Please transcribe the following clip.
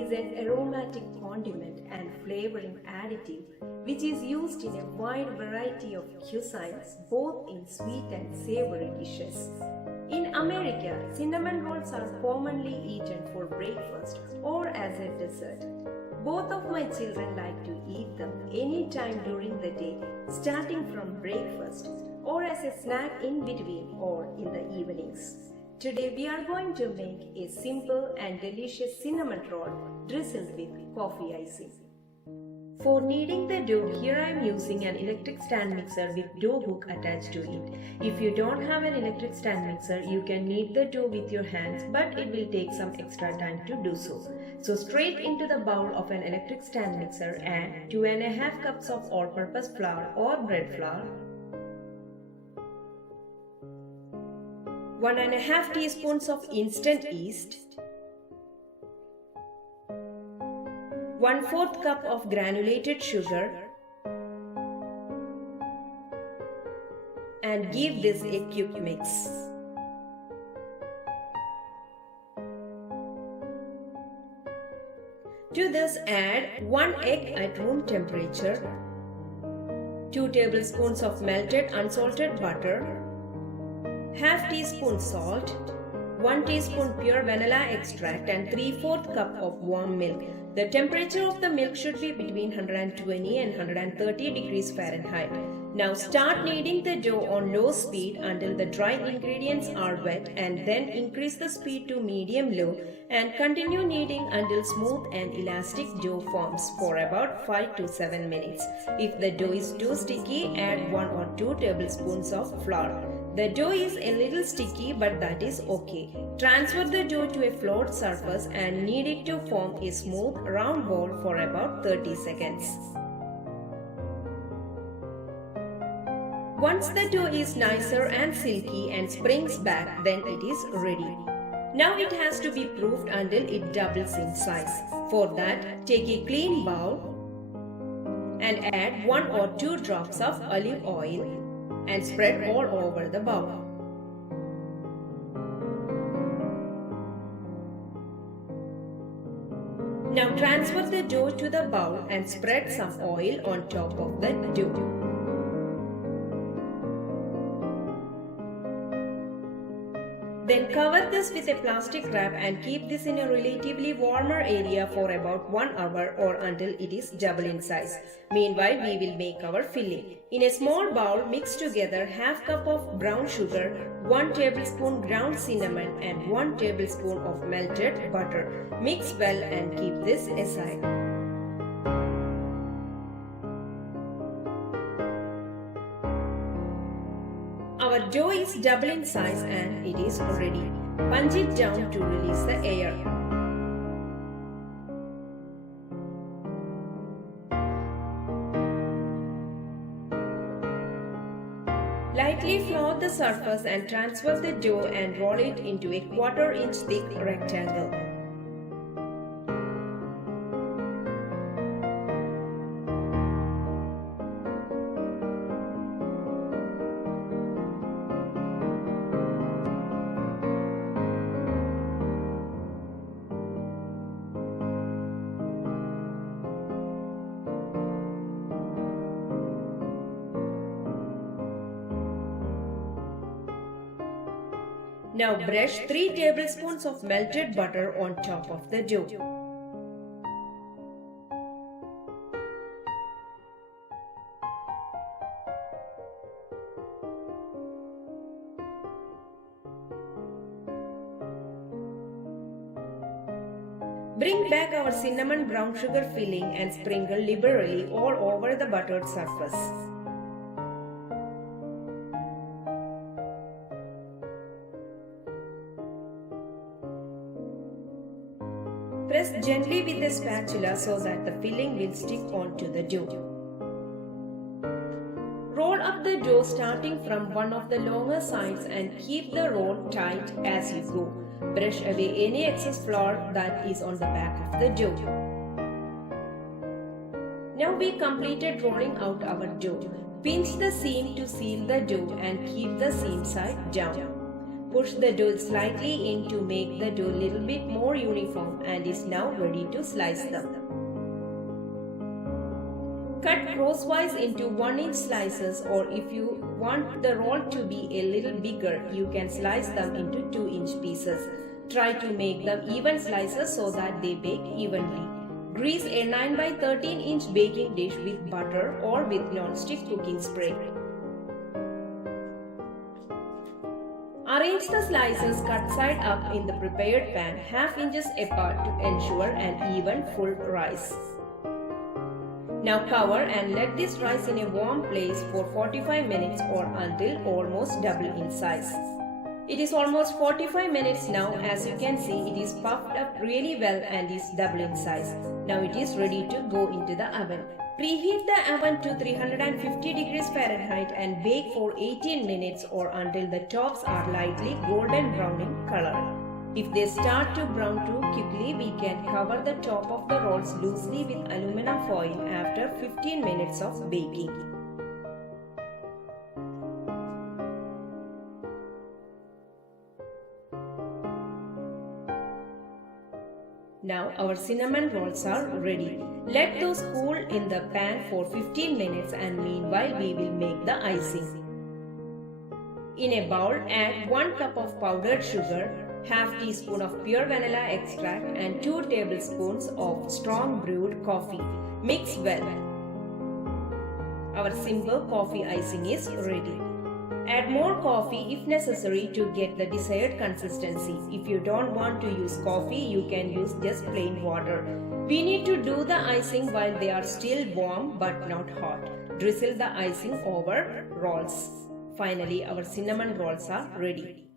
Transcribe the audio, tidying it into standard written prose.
is an aromatic condiment and flavoring additive which is used in a wide variety of cuisines, both in sweet and savory dishes. In America, cinnamon rolls are commonly eaten for breakfast or as a dessert. Both of my children like to eat them anytime during the day, starting from breakfast or as a snack in between or in the evenings. Today we are going to make a simple and delicious cinnamon roll drizzled with coffee icing. For kneading the dough, here I am using an electric stand mixer with dough hook attached to it. If you don't have an electric stand mixer, you can knead the dough with your hands, but it will take some extra time to do so. So straight into the bowl of an electric stand mixer add 2½ cups of all-purpose flour or bread flour, 1½ teaspoons of instant yeast, 1/4 cup of granulated sugar, and give this a quick mix. To this add 1 egg at room temperature, 2 tablespoons of melted unsalted butter, ½ teaspoon salt, 1 teaspoon pure vanilla extract and 3/4 cup of warm milk. The temperature of the milk should be between 120 and 130 degrees Fahrenheit. Now start kneading the dough on low speed until the dry ingredients are wet, and then increase the speed to medium-low and continue kneading until smooth and elastic dough forms for about 5 to 7 minutes. If the dough is too sticky, add 1 or 2 tablespoons of flour. The dough is a little sticky, but that is okay. Transfer the dough to a flat surface and knead it to form a smooth round ball for about 30 seconds. Once the dough is nicer and silky and springs back, then it is ready. Now it has to be proofed until it doubles in size. For that, take a clean bowl and add 1 or 2 drops of olive oil and spread all over the bowl. Now transfer the dough to the bowl and spread some oil on top of the dough. Then cover this with a plastic wrap and keep this in a relatively warmer area for about 1 hour or until it is double in size. Meanwhile, we will make our filling. In a small bowl, mix together ½ cup of brown sugar, 1 tablespoon ground cinnamon and 1 tablespoon of melted butter. Mix well and keep this aside. Our dough is double in size and it is ready. Punch it down to release the air. Lightly flour the surface and transfer the dough and roll it into a 1/4 inch thick rectangle. Now brush 3 tablespoons of melted butter on top of the dough. Bring back our cinnamon brown sugar filling and sprinkle liberally all over the buttered surface. Press gently with a spatula so that the filling will stick onto the dough. Roll up the dough starting from one of the longer sides and keep the roll tight as you go. Brush away any excess flour that is on the back of the dough. Now we completed rolling out our dough. Pinch the seam to seal the dough and keep the seam side down. Push the dough slightly in to make the dough a little bit more uniform and is now ready to slice them. Cut crosswise into 1-inch slices, or if you want the roll to be a little bigger, you can slice them into 2-inch pieces. Try to make them even slices so that they bake evenly. Grease a 9 by 13-inch baking dish with butter or with non-stick cooking spray. Arrange the slices cut side up in the prepared pan half inches apart to ensure an even full rise. Now cover and let this rise in a warm place for 45 minutes or until almost double in size. It is almost 45 minutes now. As you can see, it is puffed up really well and is double in size. Now it is ready to go into the oven. Preheat the oven to 350 degrees Fahrenheit and bake for 18 minutes or until the tops are lightly golden brown in color. If they start to brown too quickly, we can cover the top of the rolls loosely with aluminum foil after 15 minutes of baking. Now our cinnamon rolls are ready. Let those cool in the pan for 15 minutes and meanwhile we will make the icing. In a bowl, add 1 cup of powdered sugar, half teaspoon of pure vanilla extract and 2 tablespoons of strong brewed coffee. Mix well. Our simple coffee icing is ready. Add more coffee if necessary to get the desired consistency. If you don't want to use coffee, you can use just plain water. We need to do the icing while they are still warm but not hot. Drizzle the icing over rolls. Finally, our cinnamon rolls are ready.